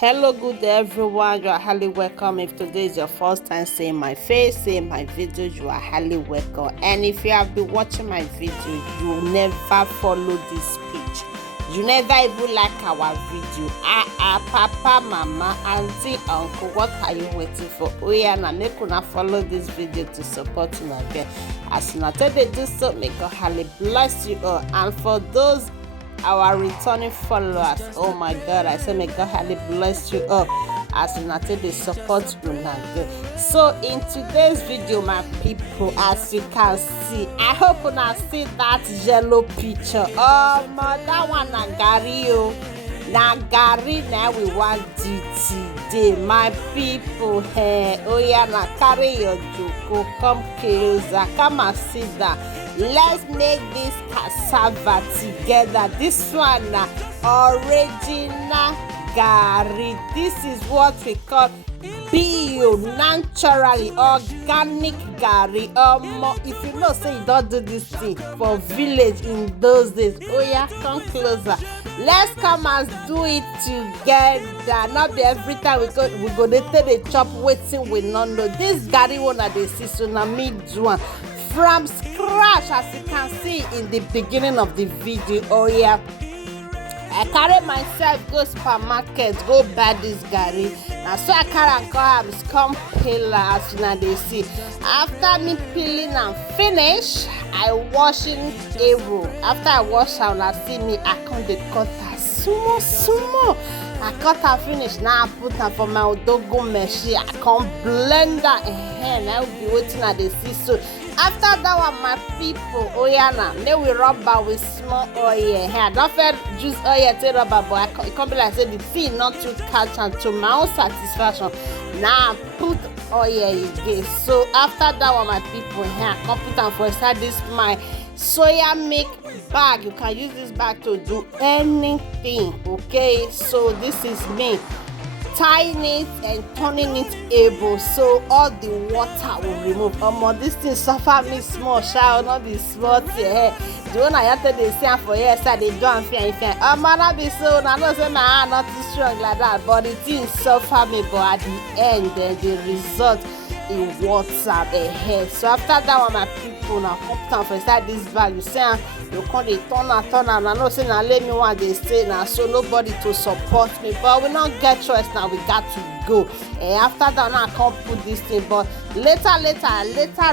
Hello, good day everyone. You are highly welcome. If today is your first time seeing my face, seeing my videos, you are highly welcome. And if you have been watching my video, you will never follow this page. You never even like our video. Papa, mama, auntie, uncle, what are you waiting for? Oh yeah, now make una follow this video to support una again. As una tell they do so, make God highly bless you all. And for those our returning followers, oh my God, I say may God highly bless you all as una take dey support una good. So in today's video, my people, as you can see, I hope una see that yellow picture. That one na garri o. Na garri na we want do today, my people. Oh yeah, na carry your joko, come closer, come and sit down. Let's make this cassava together. This one na original garri. This is what we call bio, naturally organic garri. If you know say you don't do this thing for village in those days, oh yeah, come closer. Let's come and do it together. Not be every time we go dey take the chop wetin we no know. This garri one na dey see, so na me do one from scratch, as you can see in the beginning of the video. Oh yeah, I carry myself go supermarket go buy this garri. Now so I carry and come peel as una dey see. After me peeling and finish, I washing aro. After I wash am, una see me, I come dey cut am small. I cut am finish. Now I put am for my odogo machine. I come blend am. Now be wetin I dey see. So after that one, my people, oh yeah, now may we rub am with small oil. I don't feel juice oil take rubber, but it come be like say the thing not too catch, and to my own satisfaction. Now I put oil again. So after that one, my people, here I come put am for inside this my soya milk bag. You can use this bag to do anything. Okay, so this is me tying it and turning it able, so all the water will remove. This thing suffer me small, shall not be small here. The one I have to dey see for here, so they do am fair. Not be so. I know say my hand not too strong like that, but the thing suffer me. But at the end, the result in water ahead. So after that one, my people, now come down for inside this bag. You see, you come dey turn am. I know say now let me one dey stay now, so nobody to support me. But we not get choice now. We got to go. And after that, now I can't put this thing. But later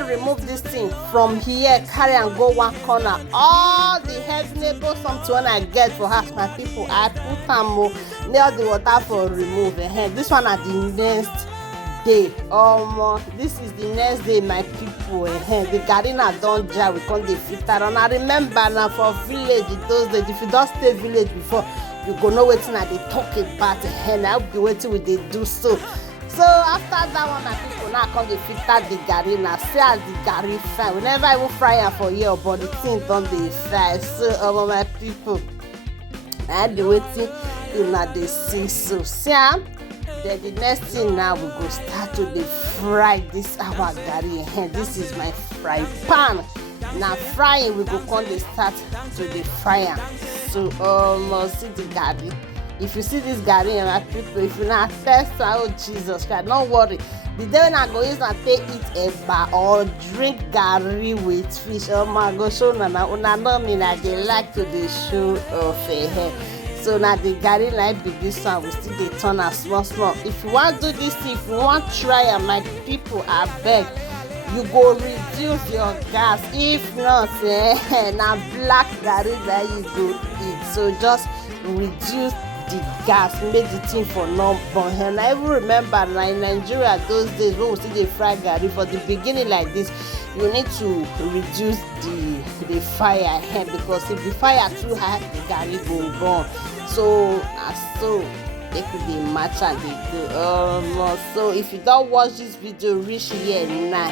remove this thing from here, carry and go one corner. All the heavenable something when I get for house, my people, I put am near the water for remove. This one at the next day. This is the next day, my people. The garri na don dry. We come dey filter. And I remember now for village in those days, if you don't stay village before, you go know wetin I dey talk about. I be wetin we dey do. So after that one, my people, now come dey filter the garri. Now see as the garri fry. We never even fry am for here, but the thing don dey fry. So my people, I be wetin una dey see. So see am. Then the next thing now, we go start to dey fry this our garri. This is my fry pan. Now frying, we go come dey start to dey fry am. So see the garri. If you see this garri, my people, if you not test, oh Jesus Christ, don't worry. The day when I go use and take eat eba or drink garri with fish, oh my gosh, so una know me, I dey like to dey show off hair. So now the garri like be this one, we still dey turn am small. If you want do this thing, if you want try am, my people, I beg you go reduce your gas. If not, na black garri that you go eat. So just reduce the gas, make the thing for no burn. And I even remember na in Nigeria those days when we still dey fry garri, for the beginning like this, you need to reduce the fire, because if the fire too high, the garri go burn. So they could be match and they do. So if you don't watch this video reach here now,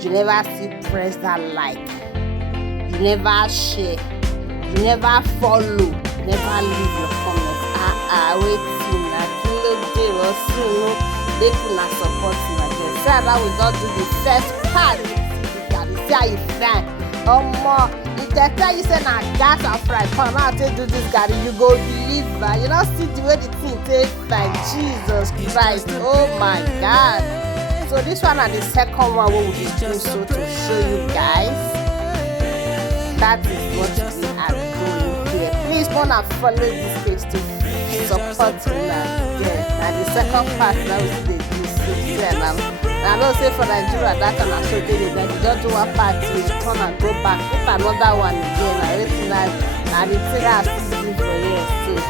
you never see press that like, you never share, you never follow, you never leave your comment. Waiting na kilo day or soon, they could not support me again. So now we don't do the first part. See how you fly. More. they tell you say na gas and fry pan now take do this garri, you go believe that. You don't see the way the thing take like Jesus Christ. Oh my God. So this one is the second one we will be doing, so to show you guys. That is what we are doing here. Please wanna follow this page to support una. Yeah, and the second part now is the I don't say for Nigeria that kind of so they like you just do one part, you turn and go back, put another one again, and everything like and the thing I still for years too.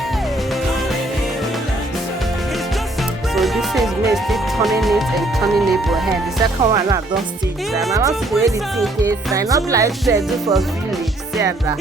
So this is me still turning it and turning it behind. The second one I don't still do, and I don't see the way the thing tastes. I not like say do for village, say that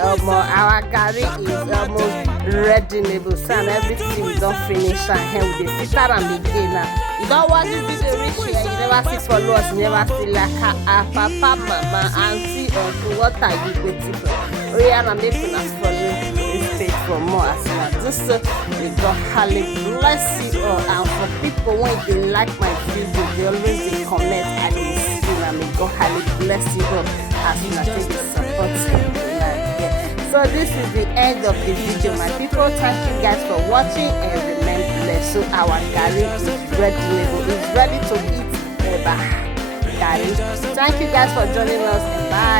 our garri is almost ready, neighbor. So and everything we don't finish and here with the sister and begin now. You don't want this video reach here, you never see follow us, you never see like papa, mama, auntie, uncle, what are you waiting for? Oh yeah, I'm making us follow this page for more as well. Just so we got Holly bless you all, and for people when they like my video, they always they comment and they see and we got Holly bless you all as well. Take the support. So this is the end of the video, my people. Thank you guys for watching, and remember, so our garri is ready. It's ready to eat garri. Thank you guys for joining us, and bye.